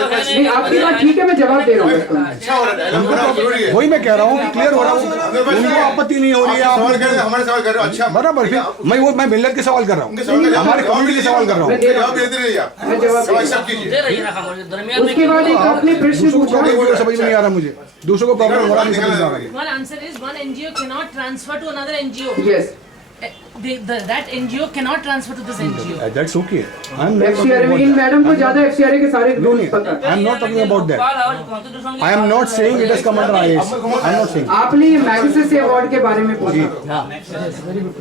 आपकी बात ठीक है, मैं जवाब दे रहा हूँ। वही मैं कह रहा हूँ, क्लियर हो रहा हूँ, उनको आपत्ति नहीं हो रही है। हमारे सवाल कर रहे हो, अच्छा बराबर, मैं मिलत के सवाल कर रहा हूँ, हमारे कम्युनिटी के सवाल कर रहा हूँ। उसके बाद एक आपने प्रश्न पूछा, समझ में नहीं आ रहा मुझे, दूसरों को प्रॉब्लम हो रहा नहीं समझ में आ रहा है। One answer is one NGO cannot transfer to another NGO. yes, That NGO cannot transfer to this NGO. That's okay. I'm not talking FCRA में about इन that. मैडम को ज्यादा FCRA के सारे रूल्स पता है। I'm not talking about that. I am not saying it has come under IAS. I'm not saying. आपने ये Magsaysay award के बारे में पूछा।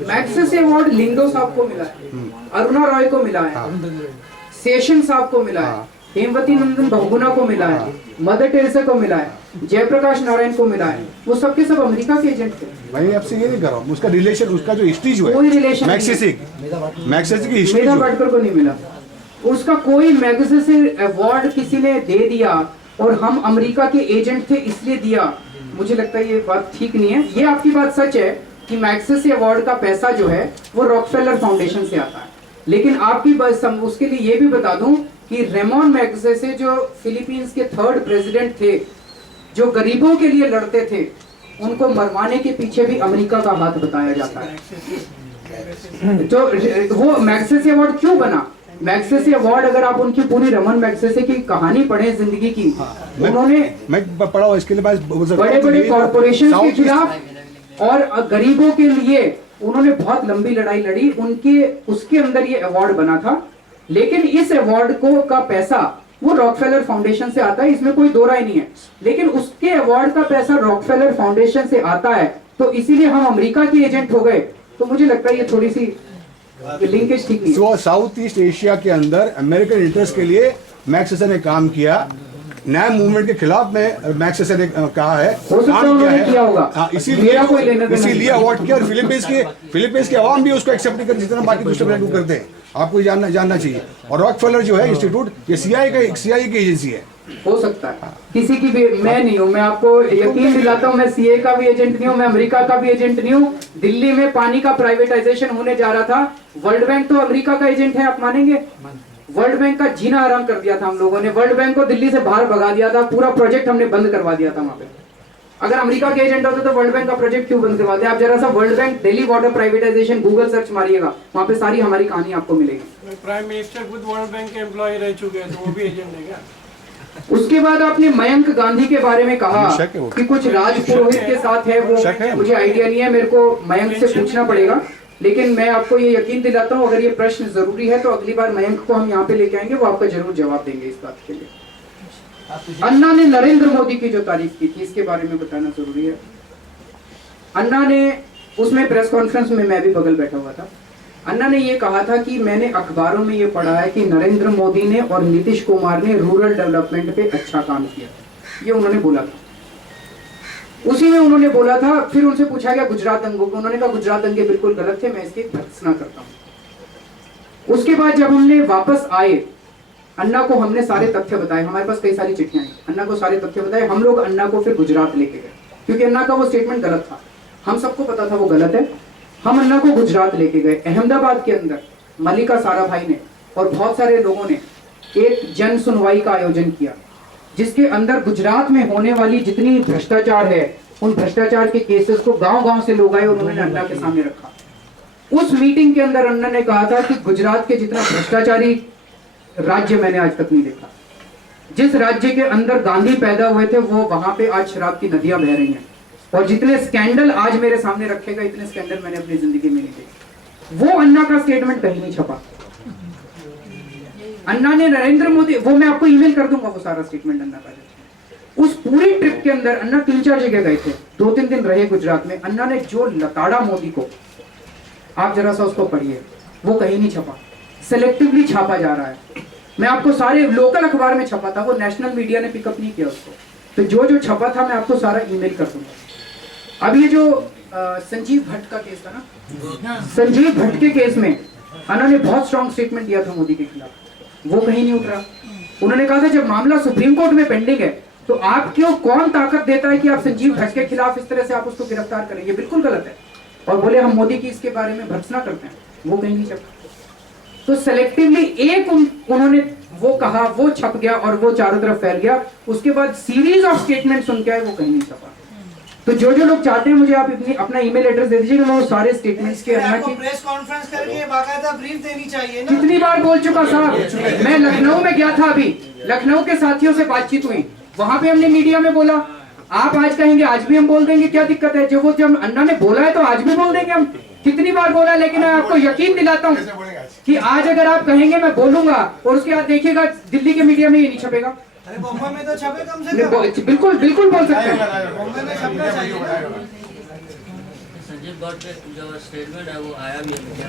मैग्सेसे अवार्ड लिंगो साहब को मिला है, अरुणा रॉय को मिला है, सेशन साहब को मिला है, हेमवती नंदन बहुगुणा को मिला है, मदर टेरेसा को मिला है, जयप्रकाश नारायण को मिला है। वो सबके सब अमेरिका के एजेंट थे। मैं आपसे ये नहीं कर रहा हूँ, उसका रिलेशन, उसका जो हिस्ट्री जो है, कोई रिलेशन मैग्सेसे की हिस्ट्री मेधा जो है, भटकर को नहीं मिला। उसका कोई मैग्सेसे अवार्ड किसी ने दे दिया और हम अमेरिका के एजेंट थे इसलिए दिया, मुझे लगता है ये बात ठीक नहीं है। ये आपकी बात सच है कि मैग्सेसे अवार्ड का पैसा जो है वो रॉकफेलर फाउंडेशन से आता है, लेकिन आपकी बात उसके लिए ये भी बता दूं कि रेमोन मैग्सेसे जो फिलीपींस के 3rd प्रेसिडेंट थे, जो गरीबों के लिए लड़ते थे, उनको मरवाने के पीछे भी अमेरिका का हाथ बताया जाता है। जो वो मैग्सेसे अवार्ड क्यों बना? मैग्सेसे अवार्ड अगर आप उनकी पूरी रमन मैग्सेसे की कहानी पढ़े जिंदगी की, उन्होंने मैं पढ़ा हूँ इसके लिए, बड़े बड़े कॉर्पोरेशन के खिलाफ और गरीबों के लिए उन्होंने बहुत लंबी लड़ाई लड़ी, उसके अंदर ये अवार्ड बना था। लेकिन इस अवार्ड को का पैसा वो रॉकफेलर फाउंडेशन से आता है, इसमें कोई दो राय नहीं है, लेकिन उसके अवार्ड का पैसा रॉकफेलर फाउंडेशन से आता है, तो इसीलिए हम अमेरिका के एजेंट हो गए। तो मुझे लगता है ये थोड़ी सी लिंकेज ठीक नहीं है। साउथ ईस्ट एशिया के अंदर अमेरिकन इंटरेस्ट के लिए मैग्सेसे ने काम किया, नया मूवमेंट के खिलाफ में मैग्सेसे ने कहा है, हो सकता है उन्होंने किया होगा, इसीलिए अवार्ड किया। और फिलीपींस के अवाम भी उसको एक्सेप्ट नहीं करते जितना बाकी दूसरे प्लेटफॉर्म करते हैं, आपको जानना चाहिए। और रॉकफेलर जो है इंस्टीट्यूट, ये सीआईए की एजेंसी है। हो सकता है किसी की भी, मैं नहीं हूँ, मैं आपको यकीन दिलाता हूँ, मैं सीए का भी एजेंट नहीं हूँ, मैं अमेरिका का भी एजेंट नहीं हूँ। दिल्ली में पानी का प्राइवेटाइजेशन होने जा रहा था, वर्ल्ड बैंक तो अमेरिका का एजेंट है, आप मानेंगे? वर्ल्ड बैंक का जीना आराम कर दिया था हम लोगों ने, वर्ल्ड बैंक को दिल्ली से बाहर भगा दिया था, पूरा प्रोजेक्ट हमने बंद करवा दिया था वहां पे। अगर अमेरिका के एजेंट होते तो वर्ल्ड बैंक का प्रोजेक्ट क्यों बंद करवाते? आप जरा सा World Bank Delhi water privatization Google search मारिएगा, वहां पे सारी हमारी कहानी आपको मिलेगी। प्राइम मिनिस्टर खुद वर्ल्ड बैंक के एम्प्लॉय रह चुके हैं, तो वो भी एजेंट है क्या? उसके बाद आपने मयंक गांधी के बारे में कहा कि कुछ राजपुरोहित के साथ है, वो मुझे आइडिया नहीं है, मेरे को मयंक से पूछना पड़ेगा। लेकिन मैं आपको ये यकीन दिलाता हूँ, अगर ये प्रश्न जरूरी है तो अगली बार मयंक को हम यहाँ पे लेके आएंगे, वो आपका जरूर जवाब देंगे इस बात के लिए। अन्ना ने नरेंद्र मोदी की जो तारीफ की थी, इसके बारे में बताना जरूरी है। अन्ना ने उसमें प्रेस कॉन्फ्रेंस में, मैं भी बगल बैठा हुआ था, अन्ना ने ये कहा था कि मैंने अखबारों में ये पढ़ा है कि नरेंद्र मोदी ने और नीतीश कुमार ने रूरल डेवलपमेंट पे अच्छा काम किया, ये उन्होंने बोला था। उसी में उन्होंने बोला था, फिर उनसे पूछा गया गुजरात दंगों को, उन्होंने कहा गुजरात दंगे बिल्कुल गलत थे, मैं इसकी भर्त्सना करता हूँ। उसके बाद जब हमने वापस आए, अन्ना को हमने सारे तथ्य बताए, हमारे पास कई सारी चिट्ठियां आई, अन्ना को सारे तथ्य बताए, हम लोग अन्ना को फिर गुजरात लेके गए, क्योंकि अन्ना का वो स्टेटमेंट गलत था, हम सबको पता था वो गलत है। हम अन्ना को गुजरात लेके गए, अहमदाबाद के अंदर मल्लिका साराभाई ने और बहुत सारे लोगों ने एक जन सुनवाई का आयोजन किया, जिसके अंदर गुजरात में होने वाली जितनी भ्रष्टाचार है, उन भ्रष्टाचार के केसेस को गांव-गांव से लोग आए और उन्होंने अन्ना के सामने रखा। उस मीटिंग के अंदर अन्ना ने कहा था कि गुजरात के जितना भ्रष्टाचारी राज्य मैंने आज तक नहीं देखा। जिस राज्य के अंदर गांधी पैदा हुए थे, वो वहां पे आज शराब की नदियां बह रही हैं, और जितने स्कैंडल आज मेरे सामने रखे गए, इतने स्कैंडल मैंने अपनी जिंदगी में नहीं देखे। वो अन्ना का स्टेटमेंट कहीं नहीं छपा। अन्ना ने नरेंद्र मोदी, वो मैं आपको ईमेल कर दूंगा वो सारा स्टेटमेंट अन्ना का। उस पूरी ट्रिप के अंदर अन्ना 3-4 जगह गए थे, 2-3 दिन रहे गुजरात में। अन्ना ने जो लताड़ा मोदी को, आप जरा सा उसको पढ़िए, वो कहीं नहीं छपा, सेलेक्टिवली छापा जा रहा है। मैं आपको सारे लोकल अखबार में छपा था, वो नेशनल मीडिया ने पिकअप नहीं किया उसको, तो जो जो छपा था मैं आपको सारा ईमेल कर दूंगा। अब ये जो संजीव भट्ट का केस था ना, संजीव भट्ट के केस में अन्ना ने बहुत स्ट्रॉन्ग स्टेटमेंट दिया था मोदी के खिलाफ, वो कहीं नहीं उतरा। उन्होंने कहा था जब मामला सुप्रीम कोर्ट में पेंडिंग है, तो आप क्यों, कौन ताकत देता है कि आप संजीव भट्ट के खिलाफ इस तरह से आप उसको गिरफ्तार करें, ये बिल्कुल गलत है। और बोले हम मोदी की इसके बारे में भर्त्सना करते हैं, वो कहीं नहीं चलता। तो सेलेक्टिवली एक उन्होंने वो कहा, वो छप गया और वो चारों तरफ फैल गया। उसके बाद सीरीज ऑफ स्टेटमेंट सुन के आए, वो कहीं नहीं छपा। तो जो जो लोग चाहते हैं मुझे आप अपना ईमेल एड्रेस दे दीजिएगा, मैं वो सारे स्टेटमेंट्स के अन्ना की प्रेस कॉन्फ्रेंस करके बाकायदा ब्रीफ देनी चाहिए ना। कितनी बार बोल चुका साहब। मैं लखनऊ में गया था, अभी लखनऊ के साथियों से बातचीत हुई, वहां पे हमने मीडिया में बोला। आप आज कहेंगे, आज भी हम बोल देंगे, क्या दिक्कत है? जब अन्ना ने बोला है तो आज भी बोल देंगे हम। कितनी बार बोला, लेकिन मैं आपको यकीन दिलाता हूँ कि आज अगर आप कहेंगे मैं बोलूंगा और उसके बाद देखिएगा दिल्ली के मीडिया में ये नहीं छपेगा। अरे बॉम्बे में तो छपे कम से कम। बिल्कुल बिल्कुल बोल सकते हैं। बॉम्बे में छपना चाहिए ना। संजीव गौड़ पे जो स्टेटमेंट है वो आया भी है मीडिया में,